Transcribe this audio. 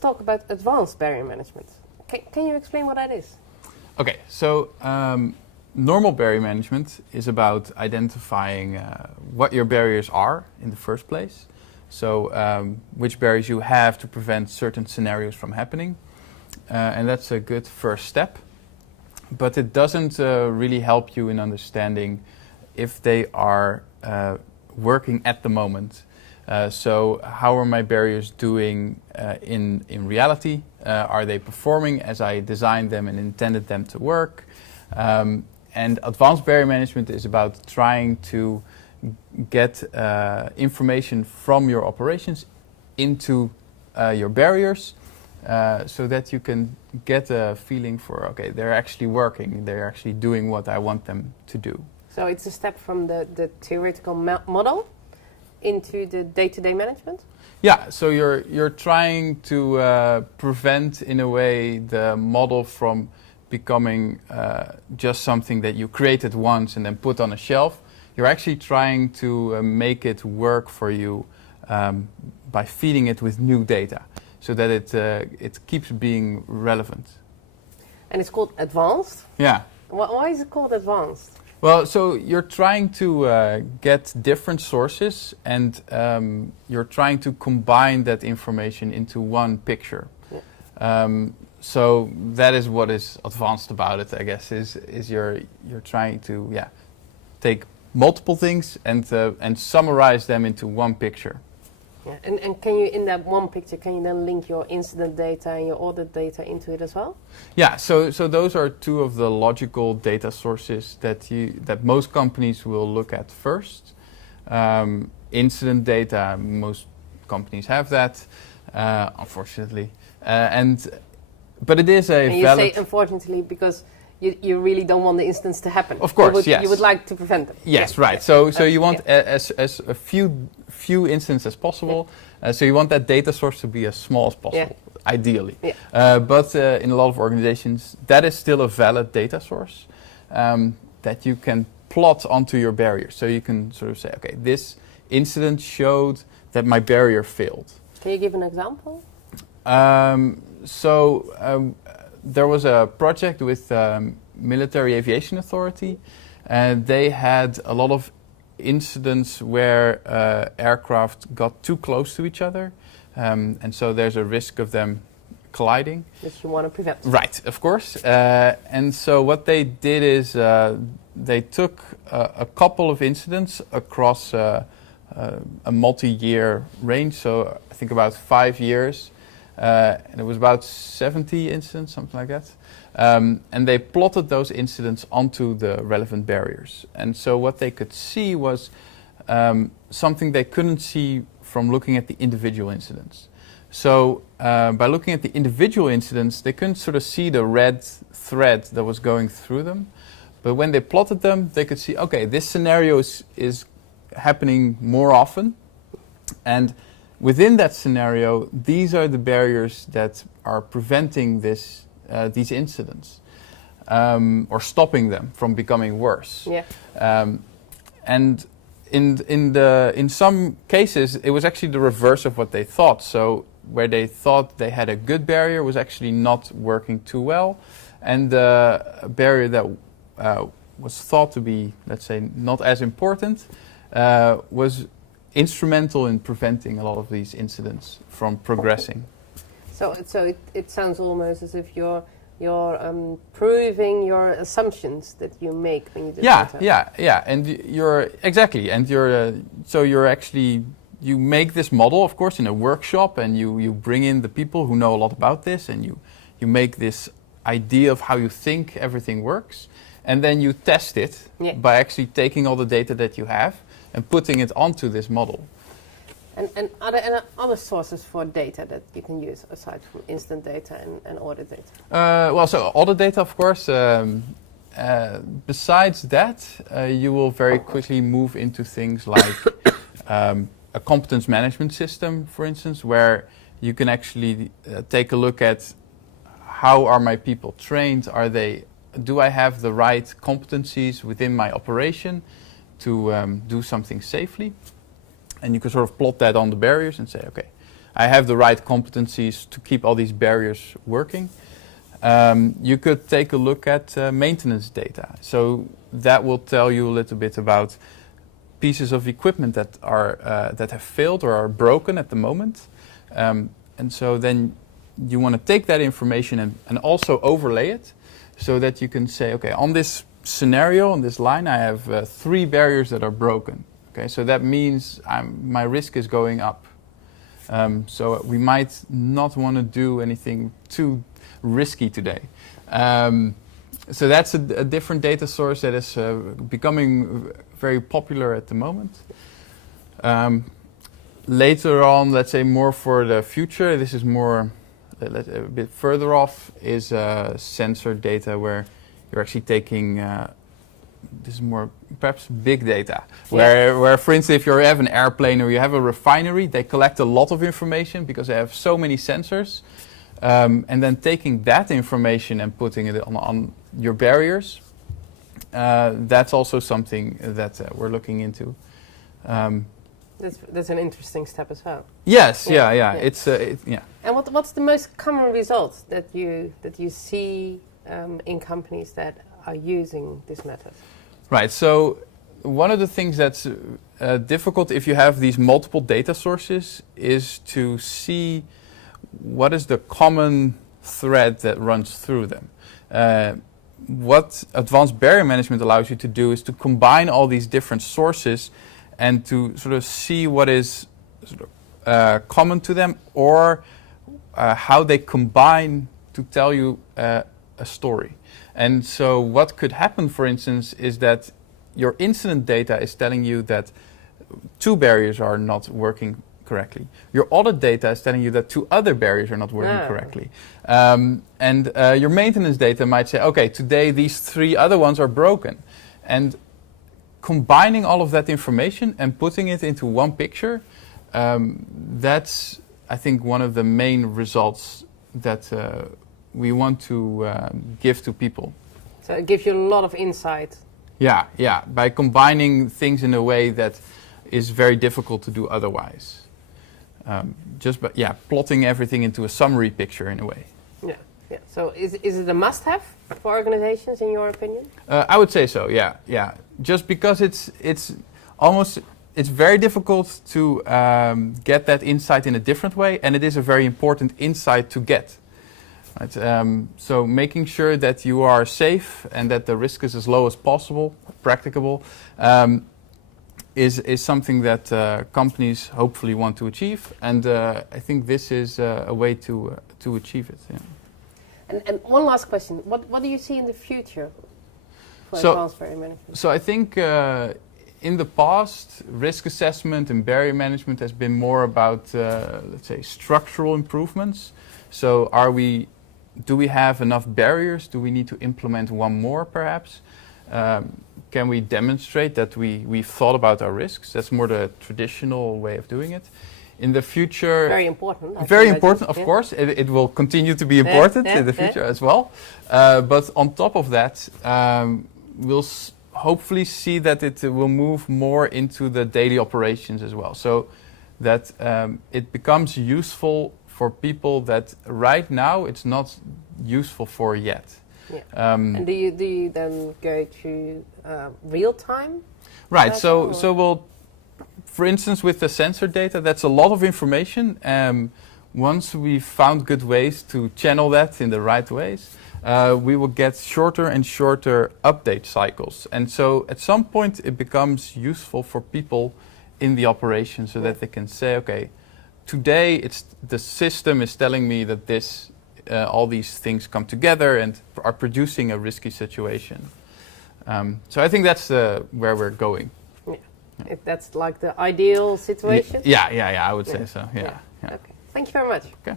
talk about advanced barrier management. Can you explain what that is? Okay, so normal barrier management is about identifying what your barriers are in the first place. So which barriers you have to prevent certain scenarios from happening. And that's a good first step. But it doesn't really help you in understanding if they are working at the moment. So how are my barriers doing in reality? Are they performing as I designed them and intended them to work? And advanced barrier management is about trying to get information from your operations into your barriers so that you can get a feeling for, okay, they're actually working, they're actually doing what I want them to do. So it's a step from the theoretical model into the day-to-day management? Yeah, so you're trying to prevent, in a way, the model from becoming just something that you created once and then put on a shelf. You're actually trying to make it work for you by feeding it with new data, so that it keeps being relevant. And it's called advanced? Yeah. Why is it called advanced? Well, so you're trying to get different sources, and you're trying to combine that information into one picture. Yeah. So that is what is advanced about it, I guess, is you're trying to take multiple things and summarize them into one picture. Yeah. And can you, in that one picture, can you then link your incident data and your audit data into it as well? Yeah, so those are two of the logical data sources that most companies will look at first. Incident data, most companies have that, unfortunately. But it is a and valid... you say unfortunately because you really don't want the incidents to happen. Of course, yes. You would like to prevent them. Yes, yeah. Right. So you want as a few incidents as possible. Yeah. So you want that data source to be as small as possible, ideally. Yeah. But in a lot of organizations, that is still a valid data source that you can plot onto your barrier. So you can sort of say, okay, this incident showed that my barrier failed. Can you give an example? There was a project with Military Aviation Authority, and they had a lot of incidents where aircraft got too close to each other, and so there's a risk of them colliding. Which you want to prevent. Right, of course. And so what they did is they took a couple of incidents across a multi-year range, so I think about 5 years. And it was about 70 incidents, something like that. And they plotted those incidents onto the relevant barriers. And so what they could see was something they couldn't see from looking at the individual incidents. So by looking at the individual incidents, they couldn't sort of see the red thread that was going through them. But when they plotted them, they could see, okay, this scenario is happening more often. And within that scenario, these are the barriers that are preventing these incidents or stopping them from becoming worse. Yeah. And in some cases, it was actually the reverse of what they thought. So where they thought they had a good barrier was actually not working too well, and the barrier that was thought to be, let's say, not as important was instrumental in preventing a lot of these incidents from progressing. So it sounds almost as if you're proving your assumptions that you make when you do data. Yeah, and you make this model, of course, in a workshop, and you bring in the people who know a lot about this, and you make this idea of how you think everything works, and then you test it by actually taking all the data that you have and putting it onto this model. And are there other sources for data that you can use aside from incident data and audit data? So audit data, of course. Besides that, you will very quickly move into things like a competence management system, for instance, where you can actually take a look at how are my people trained? Do I have the right competencies within my operation to do something safely? And you can sort of plot that on the barriers and say, okay, I have the right competencies to keep all these barriers working. You could take a look at maintenance data. So that will tell you a little bit about pieces of equipment that are that have failed or are broken at the moment. And so then you want to take that information and also overlay it so that you can say, okay, on this scenario, on this line, I have 3 barriers that are broken. Okay, so that means my risk is going up. So we might not want to do anything too risky today. So that's a different data source that is becoming very popular at the moment. Later on, let's say more for the future, this is more a bit further off, is sensor data where you're actually taking, this is more perhaps big data, where for instance, if you have an airplane or you have a refinery, they collect a lot of information because they have so many sensors. And then taking that information and putting it on your barriers, that's also something that we're looking into. That's an interesting step as well. Yes, yeah. It's yeah. And what's the most common result that you see in companies that are using this method? Right. So one of the things that's difficult if you have these multiple data sources is to see what is the common thread that runs through them. What advanced barrier management allows you to do is to combine all these different sources and to sort of see what is sort of, common to them or how they combine to tell you a story. And so what could happen, for instance, is that your incident data is telling you that 2 barriers are not working correctly. Your audit data is telling you that 2 other barriers are not working correctly. And your maintenance data might say, okay, today these 3 other ones are broken. And combining all of that information and putting it into one picture, that's, I think, one of the main results that we want to give to people. So it gives you a lot of insight. Yeah. By combining things in a way that is very difficult to do otherwise. Plotting everything into a summary picture in a way. Yeah. So is it a must-have for organizations, in your opinion? I would say so. Yeah. Just because it's very difficult to get that insight in a different way, and it is a very important insight to get. Right? So making sure that you are safe and that the risk is as low as possible, practicable, is something that companies hopefully want to achieve, and I think this is a way to achieve it. Yeah. And one last question: what do you see in the future for advanced barrier management? So I think in the past, risk assessment and barrier management has been more about let's say structural improvements. So do we have enough barriers? Do we need to implement one more, perhaps? Can we demonstrate that we've thought about our risks? That's more the traditional way of doing it. In the future... Very important. Of course. It will continue to be important in the future as well. But on top of that, we'll hopefully see that it will move more into the daily operations as well. So that it becomes useful for people that right now it's not useful for yet. Yeah. And do you then go to real time? Right. So we'll, for instance, with the sensor data, that's a lot of information. Once we've found good ways to channel that in the right ways, we will get shorter and shorter update cycles. And so at some point it becomes useful for people in the operation so that they can say, okay, today the system is telling me that all these things come together and are producing a risky situation. So I think that's where we're going. Yeah. If that's like the ideal situation? Yeah, I would say so. Yeah. Okay. Thank you very much. Okay.